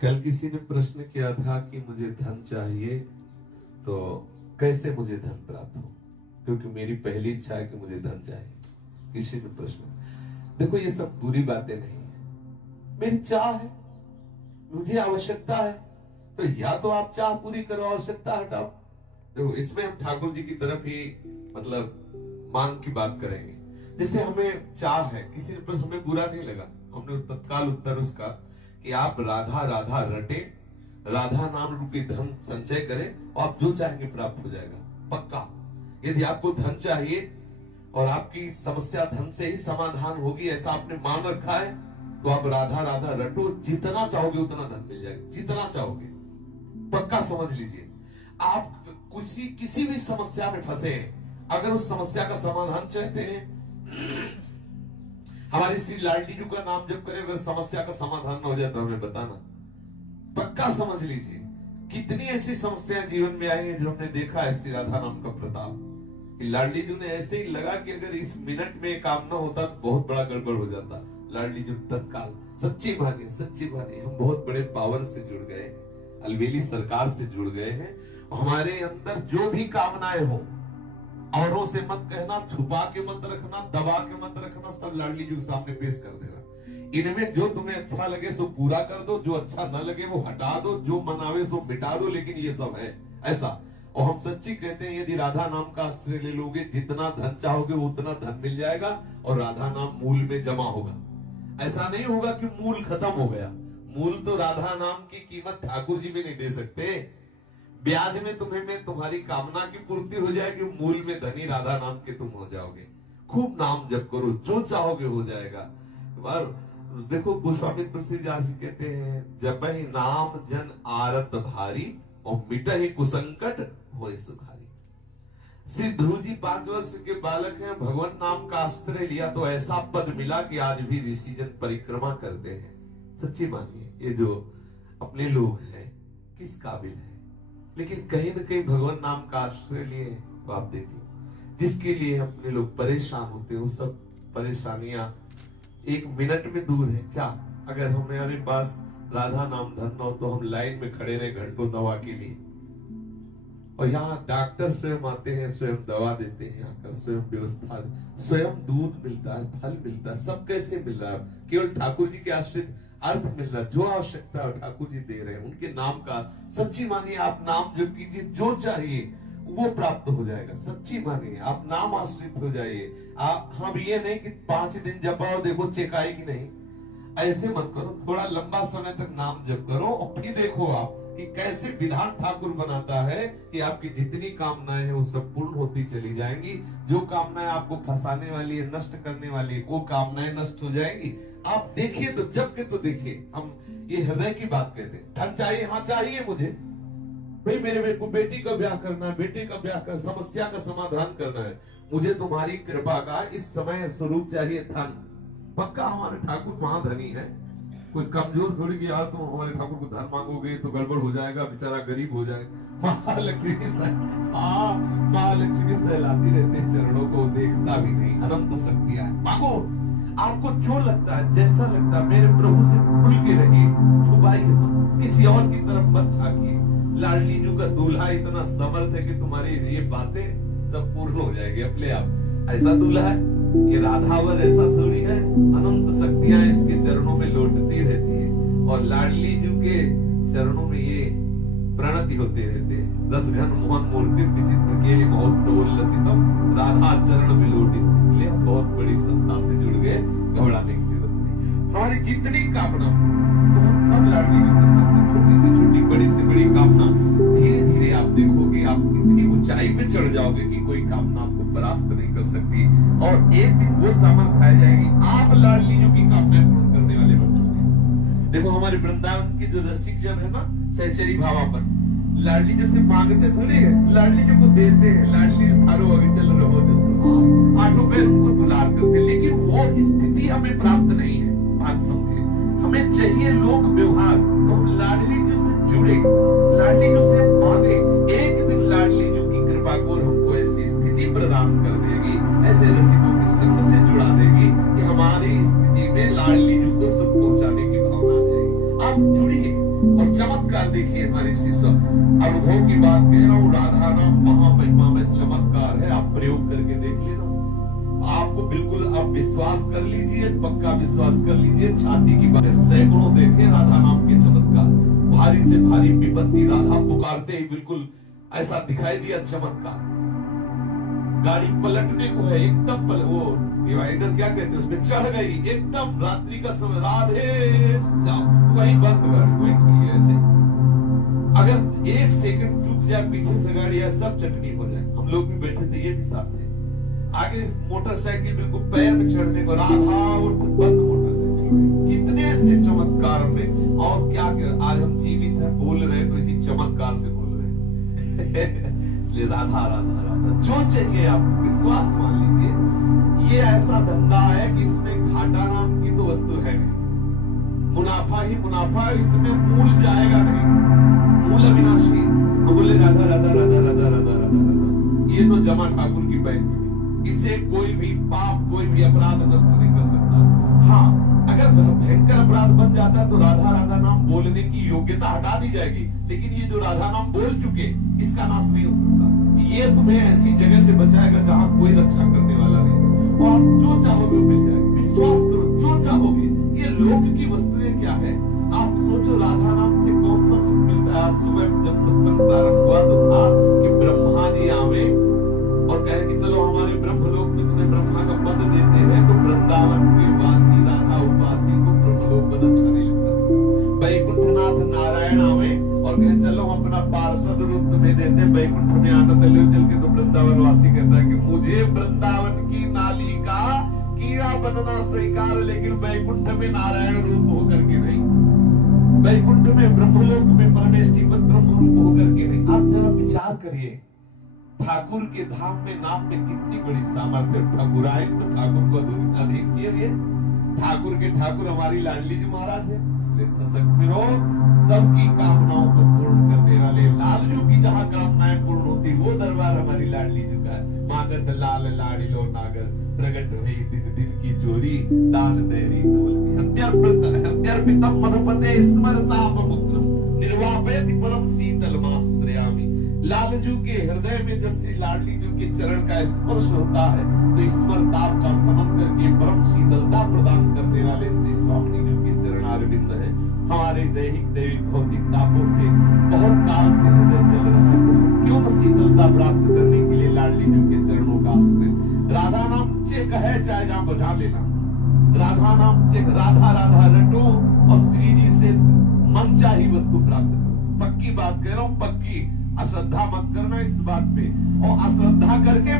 कल किसी ने प्रश्न किया था कि मुझे धन चाहिए तो कैसे मुझे धन प्राप्त हो, क्योंकि मेरी पहली इच्छा है कि मुझे धन चाहिए। किसी ने प्रश्न, देखो ये सब बुरी बातें नहीं है, मेरी चाह है, मुझे आवश्यकता है, तो या तो आप चाह पूरी करो, आवश्यकता हटाओ। देखो इसमें हम ठाकुर जी की तरफ ही मतलब मांग की बात करेंगे। जैसे हमें चाह है, किसी ने पर हमें बुरा नहीं लगा, हमने तत्काल उत्तर उसका कि आप राधा राधा रटे, राधा नाम रूपी धन संचय करें और आप जो चाहेंगे प्राप्त हो जाएगा पक्का। यदि आपको धन चाहिए और आपकी समस्या धन से ही समाधान होगी ऐसा आपने मान रखा है, तो आप राधा राधा रटो, जितना चाहोगे उतना धन मिल जाएगा, जितना चाहोगे पक्का समझ लीजिए। आप किसी भी समस्या में फंसे हैं, अगर उस समस्या का समाधान चाहते हैं, हमारी श्री लाडली जी का नाम जब करें, अगर समस्या का समाधान न हो जाए तो हमें बताना, पक्का समझ लीजिए। कितनी ऐसी समस्याएं जीवन में आई हैं जो हमने देखा है श्री राधा नाम का प्रताप, कि लाडली जी ने ऐसे ही लगा कि अगर इस मिनट में काम न होता तो बहुत बड़ा गड़बड़ हो जाता। लाडली जी तत्काल सच्ची मानिए हम बहुत बड़े पावर से जुड़ गए हैं, अलवेली सरकार से जुड़ गए हैं। हमारे अंदर जो भी कामनाएं हो, औरों से मत कहना, छुपा के मत रखना, दबा के मत रखना, सब लाडली जी के सामने पेश कर देना। इनमें जो तुम्हें अच्छा लगे सो पूरा कर दो, जो अच्छा न लगे वो हटा दो, जो मनावे सो मिटा दो, लेकिन ये सब है ऐसा। और हम सच्ची कहते हैं, यदि राधा नाम का आश्रय ले लोगे, जितना धन चाहोगे उतना धन मिल जाएगा और राधा नाम मूल में जमा होगा। ऐसा नहीं होगा कि मूल खत्म हो गया, मूल तो राधा नाम की कीमत ठाकुर जी भी नहीं दे सकते। ब्याज में तुम्हारी कामना की पूर्ति हो जाएगी, मूल में धनी राधा नाम के तुम हो जाओगे। खूब नाम जप करो, जो चाहोगे हो जाएगा। देखो गोस्वामी तुलसीदास जी कहते हैं, जब ही नाम जन आरत भारी और मिट ही कुसंकट होए सुखारी। श्री ध्रुव जी 5 वर्ष के बालक हैं, भगवान नाम का आश्रय लिया तो ऐसा पद मिला कि आज भी ऋषिजन परिक्रमा करते हैं। सच्ची मानिए, ये जो अपने लोग हैं किस काबिल है, लेकिन कहीं न कहीं भगवान नाम का आश्रय लिए तो आप देख लो, जिसके लिए अपने लोग परेशान होते हैं, वो सब परेशानियां 1 मिनट में दूर है। क्या अगर हमारे पास राधा नाम धन हो तो हम लाइन में खड़े रहे घंटों दवा के लिए, और यहाँ डॉक्टर स्वयं आते हैं, स्वयं दवा देते हैं, आकर स्वयं व्यवस्था, स्वयं दूध मिलता है, फल मिलता है, सब कैसे मिल रहा है? केवल ठाकुर जी के आश्रित अर्थ मिल रहा है, जो आवश्यकता है ठाकुर जी दे रहे हैं, उनके नाम का। सच्ची मानिए, आप नाम जप कीजिए, जो चाहिए वो प्राप्त हो जाएगा। सच्ची मानिए, आप नाम आश्रित हो जाइए। आप हम ये नहीं कि 5 दिन जपाओ देखो चेक आएगी, नहीं, ऐसे मत करो। थोड़ा लंबा समय तक नाम जप करो और फिर देखो आप कि कैसे विधान ठाकुर बनाता है कि आपकी जितनी कामनाएं हैं वो सब पूर्ण होती चली जाएंगी। जो कामनाएं आपको फंसाने वाली है, नष्ट करने वाली है, वो कामनाएं नष्ट हो जाएंगी। आप देखिए तो, जब के तो देखिए। हम ये हृदय की बात कहते हैं। धन चाहिए, हाँ चाहिए मुझे, भाई मेरे को बेटी का ब्याह करना है, बेटे का ब्याह कर, समस्या का समाधान करना है, मुझे तुम्हारी कृपा का इस समय स्वरूप चाहिए धन। पक्का हमारे ठाकुर महाधनी है, कोई कमजोर थोड़ी कि यार तुम हमारे ठाकुर को धन मांगोगे तो गड़बड़ हो जाएगा, बेचारा गरीब हो जाएगा। महालक्ष्मी सहलाती रहते चरणों को, देखता भी नहीं, अनंत शक्तियां मांगो। आपको जो लगता है, जैसा लगता है, मेरे प्रभु से खुल के रहिए, छुपाइए मत, किसी और की तरफ मत झांकिए। लाडली जी का दूल्हा इतना समर्थ है कि तुम्हारी ये बातें सब पूर्ण हो जाएगी अपने आप। ऐसा दूल्हा है, ये राधावर ऐसा थोड़ी है, अनंत शक्तियां इसके चरणों में लौटती रहती है, और लाडली जी के चरणों में ये प्रणति होते रहते हैं। 10 घन मोहन मूर्ति विचित्र के लिए महोत्सव उल्लसितम, राधा चरण में लौटी। इसलिए हम बहुत बड़ी सत्ता से जुड़ गए, घबराने की जरूरत नहीं। हमारी जितनी कामना तो हम सब लाडली जी के सामने, छोटी से छोटी, बड़ी से बड़ी कामना, धीरे धीरे आप देखोगे आप इतनी ऊंचाई पे चढ़ जाओगे कि कोई कामना आपको परास्त नहीं कर सकती। और एक दिन वो सामर्थ्य आ जाएगी, आप लाडली जी की कामनाएं पूर्ण करने वाले बन जाओगे। देखो हमारे वृंदावन के जो रसिक जन है ना, सहचरी भावापन, लाडली जी से मांगते थोड़ी है, लाडली जी को देते हैं। लाडली थारो अभी चल रहो जैसे आठों पे उनको दुलार करके, लेकिन वो स्थिति हमें प्राप्त नहीं है। बात समझे, हमें चाहिए लोक व्यवहार, तो हम लाडली जी से जुड़े, लाडली जी से मांगे। एक दिन लाडली जी की कृपा को हमको ऐसी स्थिति प्रदान कर देगी, ऐसे रसिकों के संग से जुड़ा देगी कि हमारी स्थिति में लाडली जी को सुख पहुंचाने की भावना आ जाएगी। आप जुड़िए, और चमत्कार देखिए हमारे शिष्य अनुभव की बात कह रहा हूं, राधा नाम महामहिमा में चमत्कार है। आप प्रयोग करके देख लेना, आपको बिल्कुल आप विश्वास कर लीजिए, पक्का विश्वास कर लीजिए, छाती की बातें सैकड़ों देखे राधा नाम के चमत्कार। भारी से भारी विपत्ति राधा पुकारते ही बिल्कुल ऐसा दिखाई दिया चमत्कार। गाड़ी पलटने को है, एकदम वो डिवाइडर क्या कहते हैं उसमें चढ़ गई, एकदम रात्रि का समय, राधे वही बंद, गाड़ी वही खड़ी है। ऐसे अगर एक सेकंड चूक जाए पीछे से गाड़ी है, सब चटनी हो जाए। हम लोग भी बैठे थे, ये भी साथ थे। आगे मोटरसाइकिल बिल्कुल पैर में चढ़ने को, राधा वो बंद मोटरसाइकिल। कितने ऐसे चमत्कार में, और क्या आज हम जीवित हैं, बोल रहे हैं तो इसी चमत्कार से बोल रहे हैं। इसलिए राधा राधा राधा जो चाहिए आप विश्वास मान लीजिए। ये ऐसा धंधा है कि इसमें घाटा नाम की तो वस्तु है नहीं, मुनाफा ही मुनाफा, इसमें मूल जाएगा नहीं, मूल अविनाशी। हम बोले राधा राधा राधा राधा राधा राधा, ये तो जमा ठाकुर की बैंक में, इसे कोई भी पाप, कोई भी अपराध नष्ट नहीं कर सकता। हाँ, अगर भयंकर अपराध बन जाता है तो राधा राधा नाम बोलने की योग्यता हटा दी जाएगी, लेकिन ये जो राधा नाम बोल चुके, इसका नाश नहीं हो सकता। ये तुम्हें ऐसी जगह से बचाएगा जहां कोई रक्षा करने वाला नहीं, और आप जो चाहोगे मिल जाएगा। विश्वास करो, जो चाहोगे। ये लोक की वस्तुएं क्या है, आप सोचो राधा नाम से कौन सा सुख मिलता है। सुबह जब सत्संग प्रारंभ हुआ तो था कि ब्रह्मा जी आवे और कहे कि चलो हमारे ब्रह्मलोक में तुम्हें ब्रह्मा का पद देते हैं, तो वृंदावन के वासी राधा उपासी को ब्रह्मलोक पद अच्छा नहीं लगता। वैकुंठनाथ नारायण आवे और कहे चलो अपना पार्षद रूप तुम्हें देते, वैकुंठ में आनंद ले चल के, तो वृंदावन वासी कहता है कि मुझे वृंदावन की नाली का कीड़ा बनना स्वीकार, लेकिन वैकुंठ में नारायण रूप होकर के नहीं, वैकुंठ में ब्रह्मलोक में परमेष्ठीपद ब्रह्म रूप होकर के नहीं। आप जरा विचार करिए, ठाकुर के धाम में नाम में कितनी बड़ी सामर्थ्य। ठाकुरायन तो ठाकुर को अधीन किए हुए, ठाकुर के ठाकुर हमारी लाडली जी महाराज है। इसलिए ठसक में रहो, सबकी कामनाओं को पूर्ण करने वाले लालजू की जहां कामनाएं पूर्ण होती, वो दरबार हमारी लाडली जी का है। मागत लाल लाडिलो नागर, प्रगट हुई दिन दिन की चोरी, दान देरी हृदयर्पितम मधुपते स्मरतापमुग्रम, निर्वापयति परम शीतल माश्रयामि। लालजू के हृदय में जब से लाडली जू के चरण का स्पर्श होता है, तो स्मरताप का समन करके परम शीतलता प्रदान करने वाले श्री स्वामी जी के चरण अरविंद है। हमारे दैहिक दैविक भौतिक तापों से बहुत काल से हृदय जल रहा है, तो क्यों न शीतलता प्राप्त करने के लिए लाडली जी के चरणों का आश्रय। राधा नाम चेक है, चाहे जहां बजा लेना, राधा नाम चेक, राधा राधा रटो और श्री जी से मन चाही वस्तु प्राप्त करो। पक्की बात कह रहा हूं, पक्की। अश्रद्धा मत करना इस बात पे, और अश्रद्धा करके